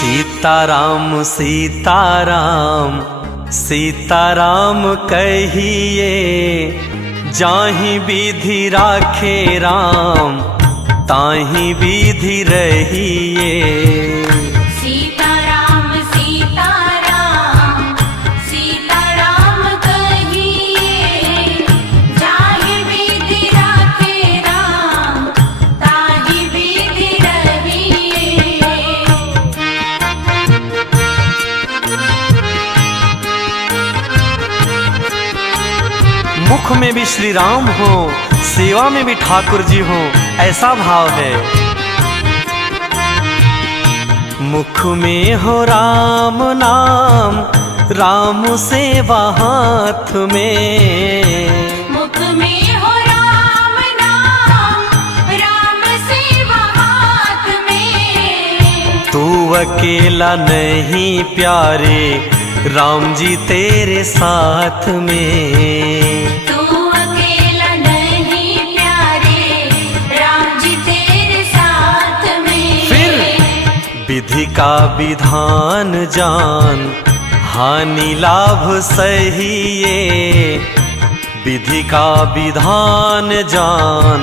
सीताराम सीताराम सीताराम कहिए, जाहि विधि राखे राम ताहि विधि रहिए। सीताराम सीताराम सीताराम कहिए, जाहि विधि राखे राम ताहि विधि रहिए। मुख में भी श्री राम हो, सेवा में भी ठाकुर जी हो, ऐसा भाव है। मुख में हो राम नाम, राम सेवा हाथ में। मुख में हो राम नाम, राम सेवा हाथ में। तू अकेला नहीं प्यारे, राम जी तेरे साथ में। तू अकेला नहीं प्यारे, राम जी तेरे साथ में। फिर विधि का विधान जान, हानि लाभ सहिए। विधि का विधान जान,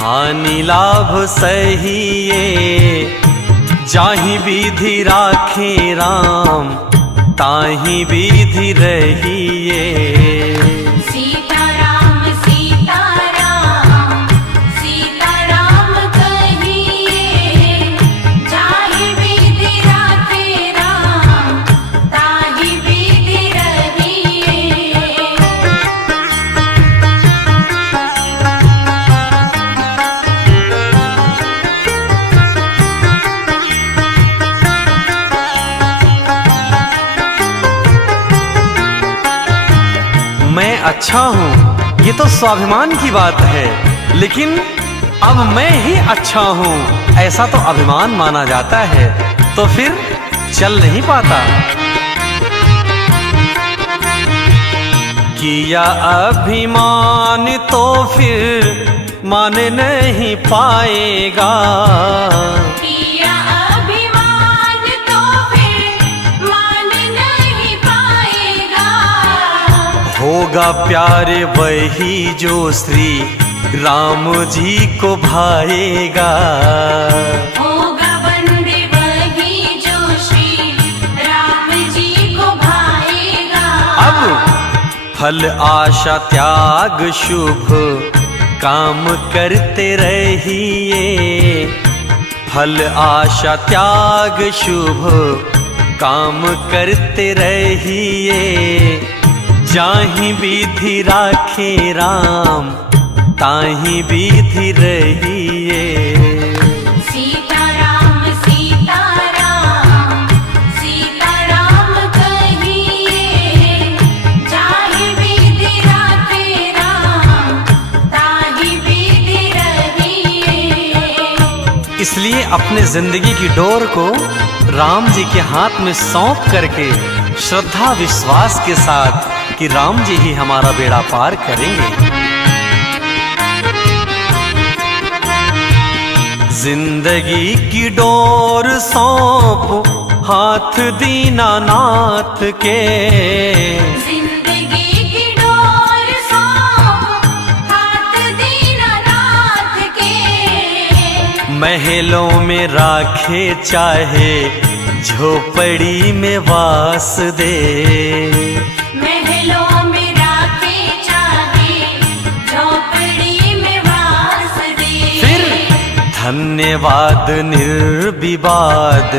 हानि लाभ सहिए। जाहि विधि राखे राम ताहि विधि रहिए। सीताराम सीताराम सीताराम कहिए, जाहि विधि राखे राम ताहि विधि रहिए। मैं अच्छा हूँ, ये तो स्वाभिमान की बात है, लेकिन अब मैं ही अच्छा हूँ ऐसा तो अभिमान माना जाता है, तो फिर चल नहीं पाता। किया अभिमान तो फिर मान नहीं पाएगा। किया अभिमान तो फिर मान नहीं पाएगा। होगा प्यारे वही जो श्री राम जी को भाएगा। होगा बंदे वही जो श्री राम जी को भाएगा। अब फल आशा त्याग शुभ काम करते रहिए। फल आशा त्याग शुभ काम करते रहिए। जाहि विधि राखे राम ताहि विधि रहिए। सीताराम सीताराम सीताराम कहिए, जाहि विधि राखे राम ताहि विधि रहिए। इसलिए अपने जिंदगी की डोर को राम जी के हाथ में सौंप करके श्रद्धा विश्वास के साथ कि राम जी ही हमारा बेड़ा पार करेंगे। जिंदगी की डोर सौंप हाथ दीनानाथ के। जिंदगी की डोर सौंप हाथ दीनानाथ के। महलों में राखे चाहे झोपड़ी में वास दे। महलों में राखे चाहे झोपड़ी में वास दे। फिर धन्यवाद निर्विवाद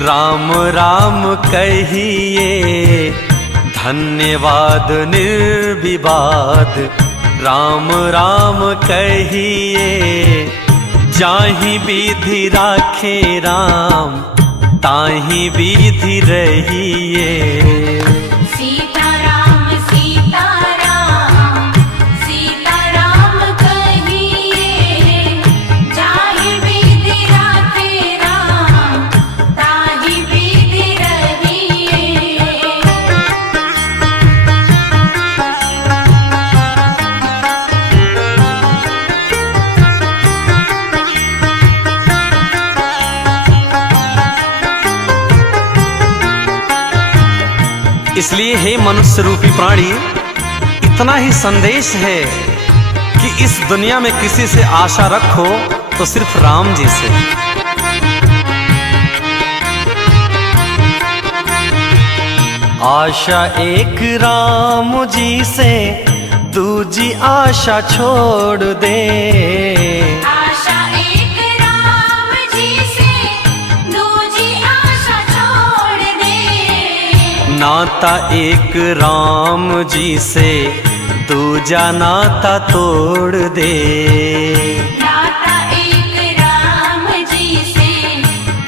राम राम कहिए। धन्यवाद निर्विवाद राम राम कहिए। जाहि विधि राखे राम ताहि विधि रहिए। सीताराम सीताराम सीताराम कहिए, जाहि विधि राखे राम ताहि विधि रहिए। इसलिए हे मनुष्य रूपी प्राणी, इतना ही संदेश है कि इस दुनिया में किसी से आशा रखो तो सिर्फ राम जी से। आशा एक राम जी से, दूजी आशा छोड़ दे। आशा एक राम जी से, दूजी आशा छोड़ दे। नाता एक राम जी से, दूजा नाता तोड़ दे। नाता एक राम जी से,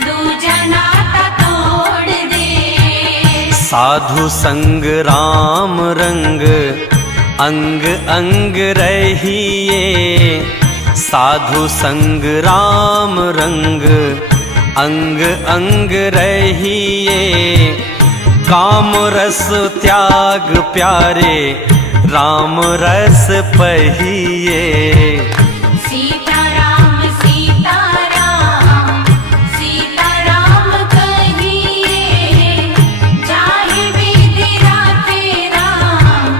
दूजा नाता तोड़ दे। साधु संग राम रंग, अंग अंग रहिए। साधु संग राम रंग, अंग अंग रहिए। काम रस त्याग प्यारे, राम रस पहिए। सीताराम सीताराम, सीताराम कहिए। जाहि विधि राखे राम,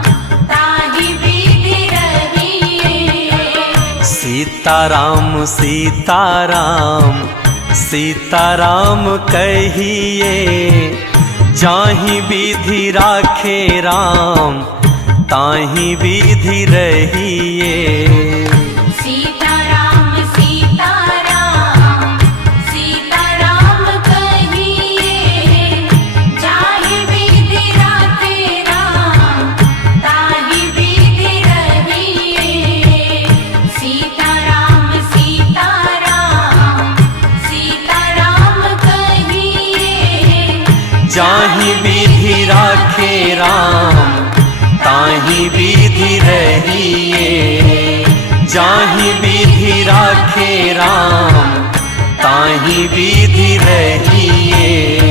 ताहि विधि रहिए। सीताराम सीताराम, सीताराम कहिए। जाहि विधि राखे राम, ताहि विधि रहिए। सीताराम सीताराम, सीताराम कहिए। जाहि विधि राखे राम, ताहि विधि रहिए। सीताराम सीताराम, सीताराम कहिए। जाहि विधि राखे राम, ताहि विधि रहिए। जाहि विधि राखे राम, ताहि विधि रहिए।